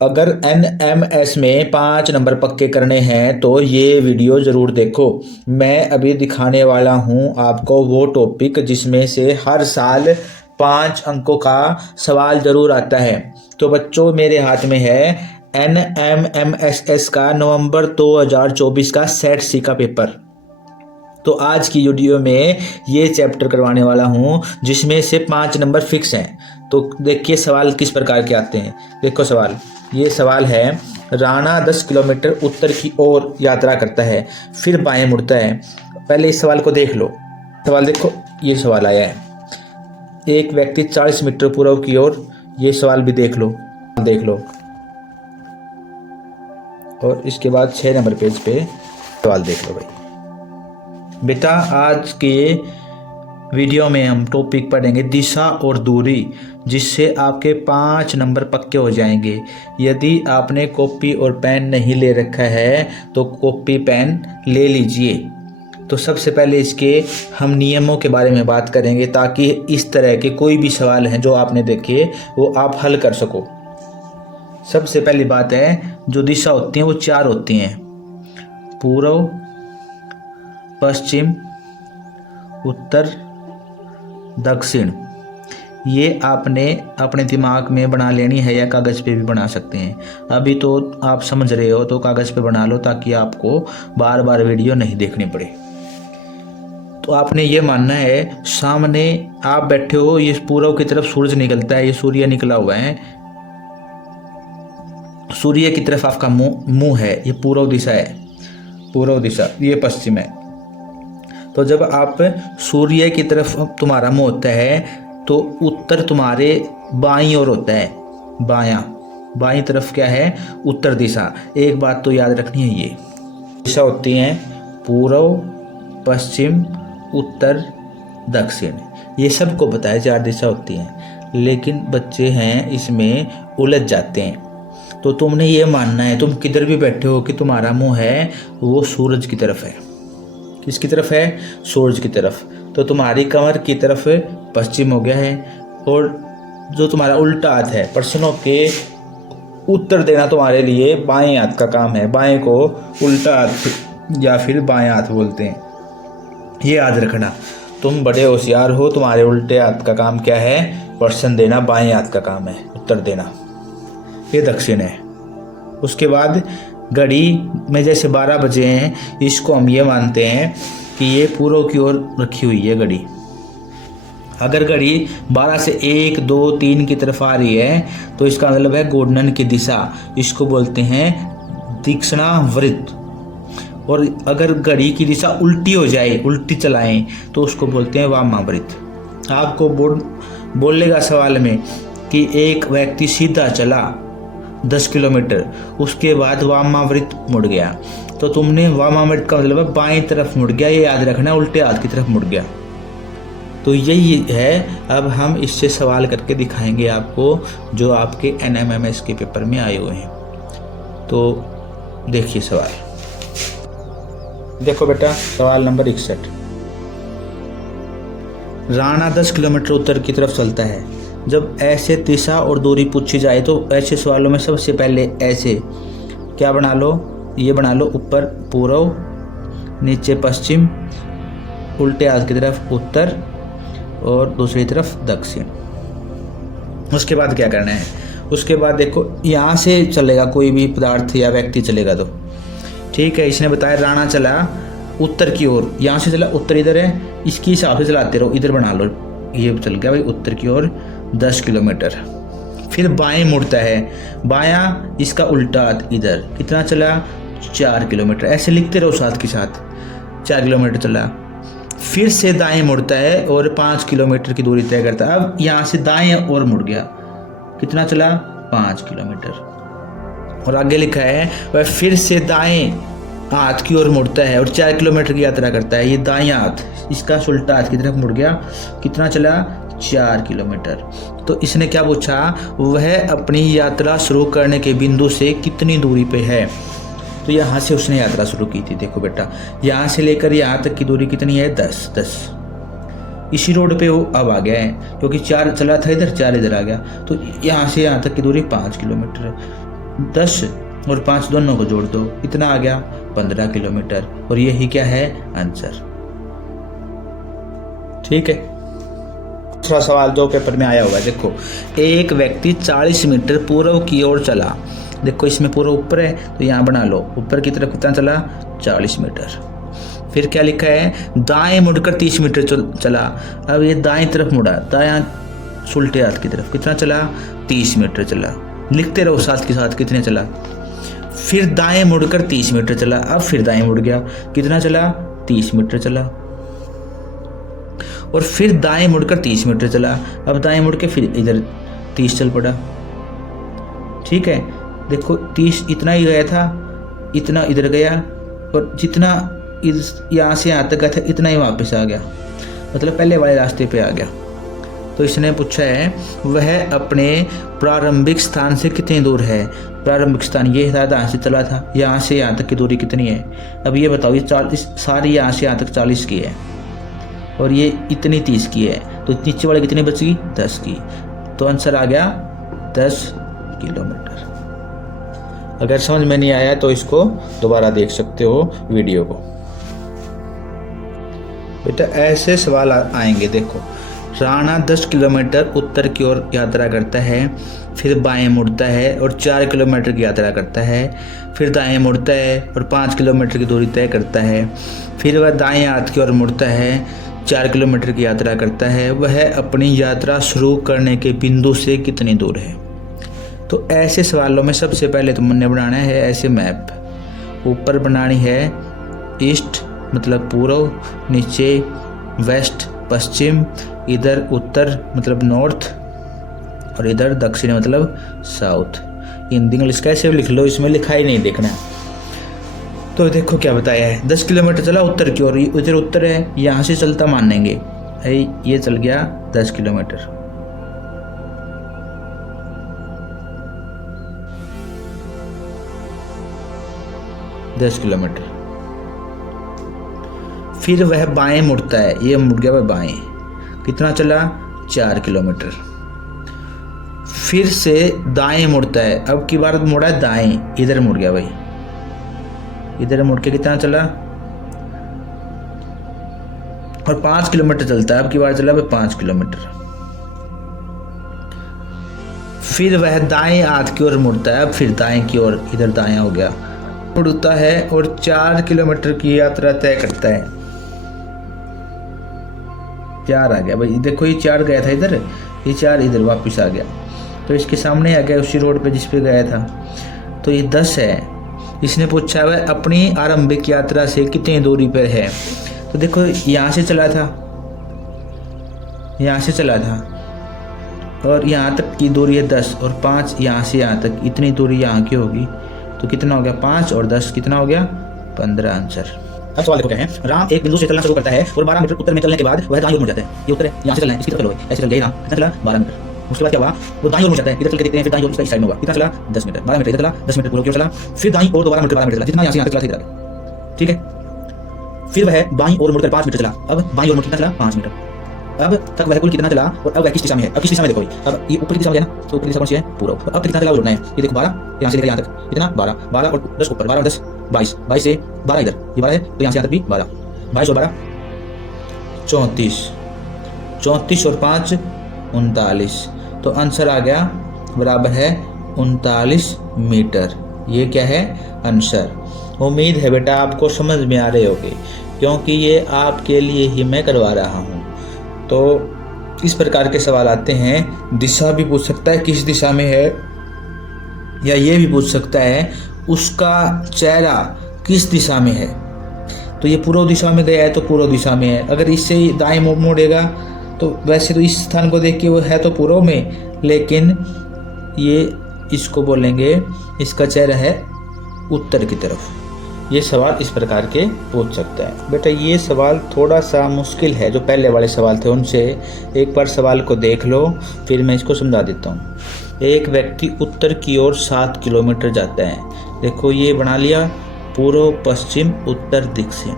अगर NMS में 5 number पक्के करने हैं तो ये वीडियो ज़रूर देखो। मैं अभी दिखाने वाला हूँ आपको वो टॉपिक जिसमें से हर साल 5 अंकों का सवाल ज़रूर आता है। तो बच्चों, मेरे हाथ में है NMMSS का नवंबर 2024 का सेट सी का पेपर। तो आज की वीडियो में ये चैप्टर करवाने वाला हूँ जिसमें से 5 नंबर फिक्स हैं। तो देखिए सवाल किस प्रकार के आते हैं। देखो सवाल, ये सवाल है, राणा 10 किलोमीटर उत्तर की ओर यात्रा करता है, फिर बाएं मुड़ता है। पहले इस सवाल को देख लो। सवाल देखो, ये सवाल आया है, एक व्यक्ति 40 मीटर पूर्व की ओर। ये सवाल भी देख लो, देख लो। और इसके बाद 6 नंबर पेज पे सवाल देख लो भाई। बेटा, आज के वीडियो में हम टॉपिक पढ़ेंगे दिशा और दूरी, जिससे आपके 5 नंबर पक्के हो जाएंगे। यदि आपने कॉपी और पेन नहीं ले रखा है तो कॉपी पेन ले लीजिए। तो सबसे पहले इसके हम नियमों के बारे में बात करेंगे, ताकि इस तरह के कोई भी सवाल हैं जो आपने देखे वो आप हल कर सको। सबसे पहली बात है, जो दिशा होती हैं वो 4 होती हैं, पूर्व, पश्चिम, उत्तर, दक्षिण। ये आपने अपने दिमाग में बना लेनी है या कागज़ पे भी बना सकते हैं। अभी तो आप समझ रहे हो तो कागज़ पे बना लो, ताकि आपको बार बार वीडियो नहीं देखनी पड़े। तो आपने ये मानना है, सामने आप बैठे हो, ये पूर्व की तरफ सूरज निकलता है, ये सूर्य निकला हुआ है, सूर्य की तरफ आपका मुंह है, ये पूर्व दिशा है, पूर्व दिशा, ये पश्चिम है। तो जब आप सूर्य की तरफ तुम्हारा मुंह होता है तो उत्तर तुम्हारे बाईं ओर होता है, बायां, बाईं तरफ क्या है, उत्तर दिशा। एक बात तो याद रखनी है, ये दिशा होती हैं पूर्व, पश्चिम, उत्तर, दक्षिण। ये सबको बताया 4 दिशा होती हैं, लेकिन बच्चे हैं इसमें उलझ जाते हैं। तो तुमने ये मानना है, तुम किधर भी बैठे हो, कि तुम्हारा मुंह है वो सूरज की तरफ है। किसकी तरफ है? सूरज की तरफ। तो तुम्हारी कमर की तरफ पश्चिम हो गया है, और जो तुम्हारा उल्टा हाथ है, प्रश्नों के उत्तर देना तुम्हारे लिए बाएं हाथ का काम है। बाएं को उल्टा हाथ या फिर बाएं हाथ बोलते हैं, ये याद रखना। तुम बड़े होशियार हो, तुम्हारे उल्टे हाथ का काम क्या है? प्रश्न देना। बाएं हाथ का काम है उत्तर देना। ये दक्षिण है। उसके बाद घड़ी में जैसे 12 बजे हैं, इसको हम ये मानते हैं कि ये पूर्व की ओर रखी हुई है घड़ी। अगर घड़ी 12 से 1, 2, 3 की तरफ आ रही है तो इसका मतलब है घूर्णन की दिशा, इसको बोलते हैं दक्षिणावर्त। और अगर घड़ी की दिशा उल्टी हो जाए, उल्टी चलाएं, तो उसको बोलते हैं वामावर्त। आपको बोलेगा सवाल में कि एक व्यक्ति सीधा चला 10 किलोमीटर, उसके बाद वामावर्त मुड़ गया, तो तुमने वामावर्त का मतलब बाएं तरफ मुड़ गया, ये याद रखना, उल्टे हाथ की तरफ मुड़ गया। तो यही है। अब हम इससे सवाल करके दिखाएंगे आपको, जो आपके NMMS के पेपर में आए हुए हैं। तो देखिए सवाल, देखो बेटा, सवाल नंबर 61। राणा 10 किलोमीटर उत्तर की तरफ चलता है। जब ऐसे दिशा और दूरी पूछी जाए तो ऐसे सवालों में सबसे पहले ऐसे क्या बना लो, ये बना लो, ऊपर पूर्व, नीचे पश्चिम, उल्टे हाथ की तरफ उत्तर और दूसरी तरफ दक्षिण। उसके बाद क्या करना है? उसके बाद देखो, यहाँ से चलेगा कोई भी पदार्थ या व्यक्ति चलेगा तो ठीक है। इसने बताया राणा चला उत्तर की ओर, यहाँ से चला, उत्तर इधर है, इसके हिसाब से चलाते रहो, इधर बना लो, ये चल गया भाई उत्तर की ओर 10 किलोमीटर। फिर बाएं मुड़ता है, बायां इसका उल्टा हाथ इधर, कितना चला? 4 किलोमीटर। ऐसे लिखते रहो साथ के साथ, 4 किलोमीटर चला। फिर से दाएं मुड़ता है और 5 किलोमीटर की दूरी तय करता है। अब यहाँ से दाएं और मुड़ गया, कितना चला? 5 किलोमीटर। और आगे लिखा है वह फिर से दाएं हाथ की ओर मुड़ता है और 4 किलोमीटर की यात्रा करता है। ये दाएं हाथ, इसका उल्टा हाथ की तरफ मुड़ गया, कितना चला? 4 किलोमीटर। तो इसने क्या पूछा? वह अपनी यात्रा शुरू करने के बिंदु से कितनी दूरी पे है? तो यहाँ से उसने यात्रा शुरू की थी। देखो बेटा, यहाँ से लेकर यहाँ तक की दूरी कितनी है? 10। इसी रोड पे वो अब आ गया है, क्योंकि 4 चला था इधर, 4 इधर आ गया। तो यहाँ से यहाँ तक की दूरी 5 किलोमीटर है। 10 और 5 दोनों को जोड़ दो, कितना आ गया 15 किलोमीटर। और यही क्या है आंसर। ठीक है। दूसरा सवाल जो पेपर में आया होगा, देखो एक व्यक्ति 40 मीटर पूर्व की ओर चला। देखो इसमें पूर्व ऊपर है तो यहाँ बना लो, ऊपर की तरफ कितना चला 40 मीटर। फिर क्या लिखा है, दाएं मुड़कर 30 मीटर चला। अब ये दाएं तरफ मुड़ा, दायां उल्टे हाथ की तरफ, कितना चला 30 मीटर चला। लिखते रहो साथ के साथ कितने चला। फिर दाएं मुड़कर 30 मीटर चला, अब फिर दाएं मुड़ गया, कितना चला 30 मीटर चला। और फिर दाएं मुड़कर 30 मीटर चला, अब दाएं मुड़ के फिर इधर 30 चल पड़ा। ठीक है, देखो 30 इतना ही गया था, इतना इधर गया, और जितना यहाँ से यहाँ तक गया था इतना ही वापस आ गया, मतलब पहले वाले रास्ते पे आ गया। तो इसने पूछा है वह अपने प्रारंभिक स्थान से कितनी दूर है। प्रारंभिक स्थान ये था, यहाँ से चला था, यहाँ से यहाँ तक की दूरी कितनी है। अब ये बताओ, ये 40 सारी यहाँ से यहाँ तक 40 की है और ये इतनी 30 की है, तो नीचे वाले कितनी बच गई 10 की। तो आंसर आ गया 10 किलोमीटर। अगर समझ में नहीं आया तो इसको दोबारा देख सकते हो वीडियो को। बेटा ऐसे सवाल आएंगे। देखो राणा 10 किलोमीटर उत्तर की ओर यात्रा करता है, फिर बाएं मुड़ता है और 4 किलोमीटर की यात्रा करता है, फिर दाएं मुड़ता है और 5 किलोमीटर की दूरी तय करता है, फिर वह दाएं हाथ की ओर मुड़ता है, 4 किलोमीटर की यात्रा करता है। वह अपनी यात्रा शुरू करने के बिंदु से कितनी दूर है। तो ऐसे सवालों में सबसे पहले तुमने बनाना है ऐसे मैप। ऊपर बनानी है ईस्ट मतलब पूर्व, नीचे वेस्ट पश्चिम, इधर उत्तर मतलब नॉर्थ और इधर दक्षिण मतलब साउथ। हिंदी इंग्लिश कैसे लिख लो, इसमें लिखा ही नहीं देखना। तो देखो क्या बताया है, 10 किलोमीटर चला उत्तर की ओर, इधर उत्तर है, यहाँ से चलता मानेंगे, ये चल गया 10 किलोमीटर। फिर वह बाएं मुड़ता है, ये मुड़ गया वह बाएं, कितना चला 4 किलोमीटर। फिर से दाएं मुड़ता है, अब की बार मुड़ा दाएं, इधर मुड़ गया भाई, इधर मुड़ के कितना चला और 5 किलोमीटर चलता है, अब की बार चला भाई 5 किलोमीटर। फिर वह दाएं हाथ की ओर मुड़ता है, अब फिर दाएं की ओर, इधर दायां हो गया, मुड़ता है और 4 किलोमीटर की यात्रा तय करता है। 4 आ गया भाई, देखो ये 4 गया था इधर, ये 4 इधर वापस आ गया, तो इसके सामने आ गया उसी रोड पे जिस पे गया था। तो ये 10 है। इसने पूछा है अपनी आरंभिक यात्रा से कितनी दूरी पर है। तो देखो यहाँ से चला था, यहाँ से चला था और यहाँ तक की दूरी है 10 और 5 यहाँ से यहाँ तक, इतनी दूरी यहाँ की होगी, तो कितना हो गया 5 और 10 कितना हो गया 15 आंसर। अब सवाल देखो क्या है, राम एक बिंदु से चलना शुरू करता है और 12 मीटर उत्तर में चलने के बाद वह दाईं ओर मुड़ जाता है। ये उत्तर है, यहाँ से चलना है, इसकी तरफ चलो, ऐसे चल गया, कितना चला 12 मीटर। उसके बाद क्या हुआ, वो दाईं ओर मुड़ जाता है, इधर चल के देखते हैं, फिर दाईं ओर इसका इस साइड में होगा, कितना चला 10 मीटर, 12 मीटर इधर चला, 10 मीटर पूर्व की ओर चला, फिर दाईं ओर दोबारा मुड़कर 12 मीटर चला, जितना यहाँ से यहाँ तक चला इधर। ठीक है, फिर वह बाईं ओर मुड़कर 5 मीटर चला, अब बाईं ओर मुड़ कितना चला 5 मीटर। अब तक वह कुल कितना चला और अब वह किस दिशा में है। अब किस दिशा में देखो, अब ये ऊपर की दिशा में है ना, तो ऊपर की दिशा कौन सी है पूर्व। अब कितना चला उड़ना है, ये देखो 12, यहाँ से लेकर यहाँ तक कितना 12 और 10 ऊपर, 12 और 10 22, 22 से 12 इधर, ये 12 है, तो यहाँ से यहाँ तक भी 12, 22 और 12 34, 34 और 5 39। तो आंसर आ गया बराबर है 39 मीटर। ये क्या है आंसर। उम्मीद है बेटा आपको समझ में आ रहे होंगे, क्योंकि ये आपके लिए ही मैं करवा रहा हूँ। तो इस प्रकार के सवाल आते हैं, दिशा भी पूछ सकता है किस दिशा में है, या ये भी पूछ सकता है उसका चेहरा किस दिशा में है। तो ये पूर्व दिशा में गया है तो पूर्व दिशा में है, अगर इससे ही दाएं मोड़ेगा तो वैसे तो इस स्थान को देख के वो है तो पूर्व में, लेकिन ये इसको बोलेंगे इसका चेहरा है उत्तर की तरफ। ये सवाल इस प्रकार के पूछ सकता है। बेटा ये सवाल थोड़ा सा मुश्किल है, जो पहले वाले सवाल थे उनसे। एक बार सवाल को देख लो फिर मैं इसको समझा देता हूँ। एक व्यक्ति उत्तर की ओर 7 किलोमीटर जाता है। देखो ये बना लिया पूर्व पश्चिम उत्तर दक्षिण।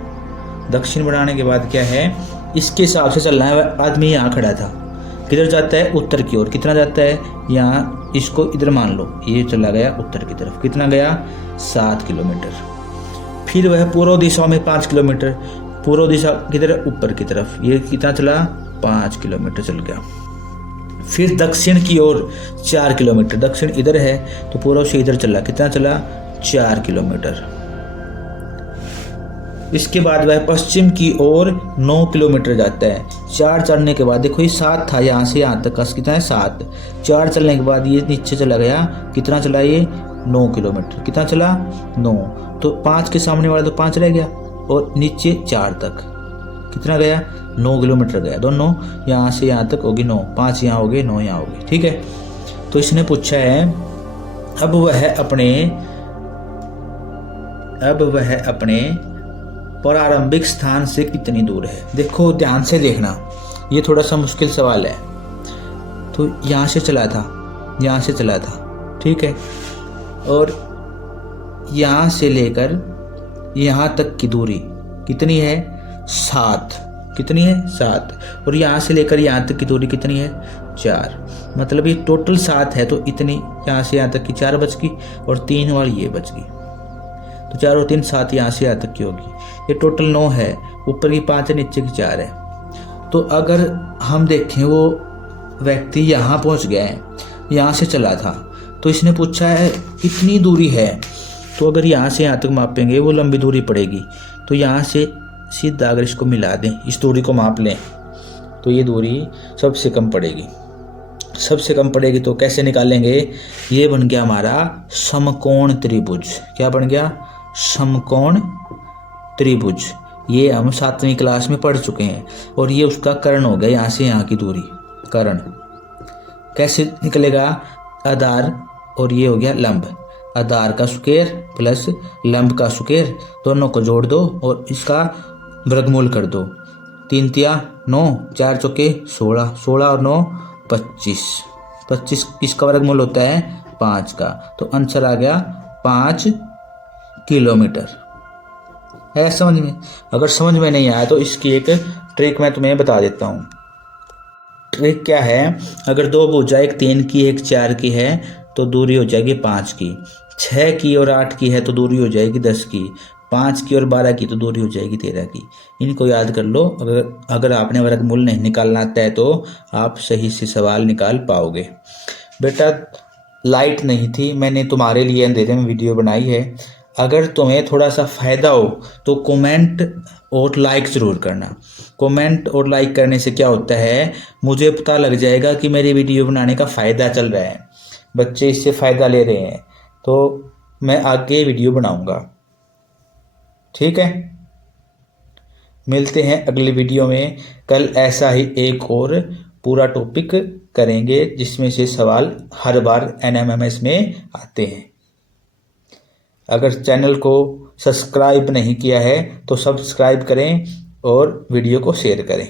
दक्षिण बनाने के बाद क्या है, इसके हिसाब से चलना है। आदमी यहाँ खड़ा था, किधर जाता है, उत्तर की ओर। कितना जाता है, यहाँ इसको इधर मान लो, ये चला गया उत्तर की तरफ। कितना गया, 7 किलोमीटर। फिर वह पूर्व दिशा में 5 किलोमीटर, पूर्व दिशा किधर, ऊपर की तरफ। ये कितना चला, 5 किलोमीटर चल गया। फिर दक्षिण की ओर 4 किलोमीटर, दक्षिण इधर है तो पूर्व से इधर चला। कितना चला, 4 किलोमीटर। इसके बाद वह पश्चिम की ओर 9 किलोमीटर जाता है। 4 चलने के बाद, देखो ये 7 था, यहाँ से यहाँ तक का कितना है, 7। 4 चलने के बाद ये नीचे चला गया। कितना चला ये, 9 किलोमीटर। कितना चला, 9। तो 5 के सामने वाला तो 5 रह गया, और नीचे 4 तक कितना गया, 9 किलोमीटर गया। दोनों यहाँ से यहाँ तक होगी 9, 5 यहाँ हो गए, 9 यहाँ हो गए। ठीक है, तो इसने पूछा है अब वह अपने प्रारंभिक स्थान से कितनी दूर है। देखो ध्यान से देखना, ये थोड़ा सा मुश्किल सवाल है। तो यहाँ से चला था, ठीक है, और यहाँ से लेकर यहाँ तक की दूरी कितनी है, 7। कितनी है, 7। और यहाँ से लेकर यहाँ तक की दूरी कितनी है, 4। मतलब ये टोटल 7 है। तो इतनी यहाँ से यहाँ तक की 4 बच गई, और 3 और ये बच गई। तो 4 और 3 7, यहाँ से यहाँ तक की होगी। ये टोटल 9 है, ऊपर की 5 है, नीचे की 4 है। तो अगर हम देखें वो व्यक्ति यहाँ पहुँच गया है, यहाँ से चला था, तो इसने पूछा है कितनी दूरी है। तो अगर यहाँ से यहाँ तक मापेंगे वो लंबी दूरी पड़ेगी। तो यहाँ से सीधा अगर इसको मिला दें, इस दूरी को माप लें, तो ये दूरी सबसे कम पड़ेगी। तो कैसे निकालेंगे, ये बन गया हमारा समकोण त्रिभुज। क्या बन गया, समकोण त्रिभुज। ये हम 7वीं क्लास में पढ़ चुके हैं। और ये उसका कर्ण हो गया, यहाँ से यहाँ की दूरी, कर्ण। कैसे निकलेगा, आधार और ये हो गया लंब। आधार का स्क्वायर प्लस लंब का स्क्वायर, दोनों को जोड़ दो और इसका वर्गमूल कर दो। 3 तिया 9, 4 चौके 16, 16 और 9 25। 25 किसका वर्गमूल होता है, 5 का। तो आंसर आ गया 5 किलोमीटर। है समझ में? अगर समझ में नहीं आया तो इसकी एक ट्रिक मैं तुम्हें बता देता हूँ। ट्रिक क्या है, अगर 2 भुजा, एक 3 की एक 4 की है तो दूरी हो जाएगी 5 की। 6 की और 8 की है तो दूरी हो जाएगी 10 की। 5 की और 12 की तो दूरी हो जाएगी 13 की। इनको याद कर लो। अगर आपने वर्गमूल नहीं निकालना आता है तो आप सही से सवाल निकाल पाओगे। बेटा लाइट नहीं थी, मैंने तुम्हारे लिए अंधेरे में वीडियो बनाई है। अगर तुम्हें थोड़ा सा फ़ायदा हो तो कमेंट और लाइक ज़रूर करना। कमेंट और लाइक करने से क्या होता है, मुझे पता लग जाएगा कि मेरी वीडियो बनाने का फ़ायदा चल रहा है, बच्चे इससे फ़ायदा ले रहे हैं, तो मैं आगे वीडियो बनाऊंगा। ठीक है, मिलते हैं अगली वीडियो में। कल ऐसा ही एक और पूरा टॉपिक करेंगे जिसमें से सवाल हर बार NMMS में आते हैं। अगर चैनल को सब्सक्राइब नहीं किया है तो सब्सक्राइब करें और वीडियो को शेयर करें।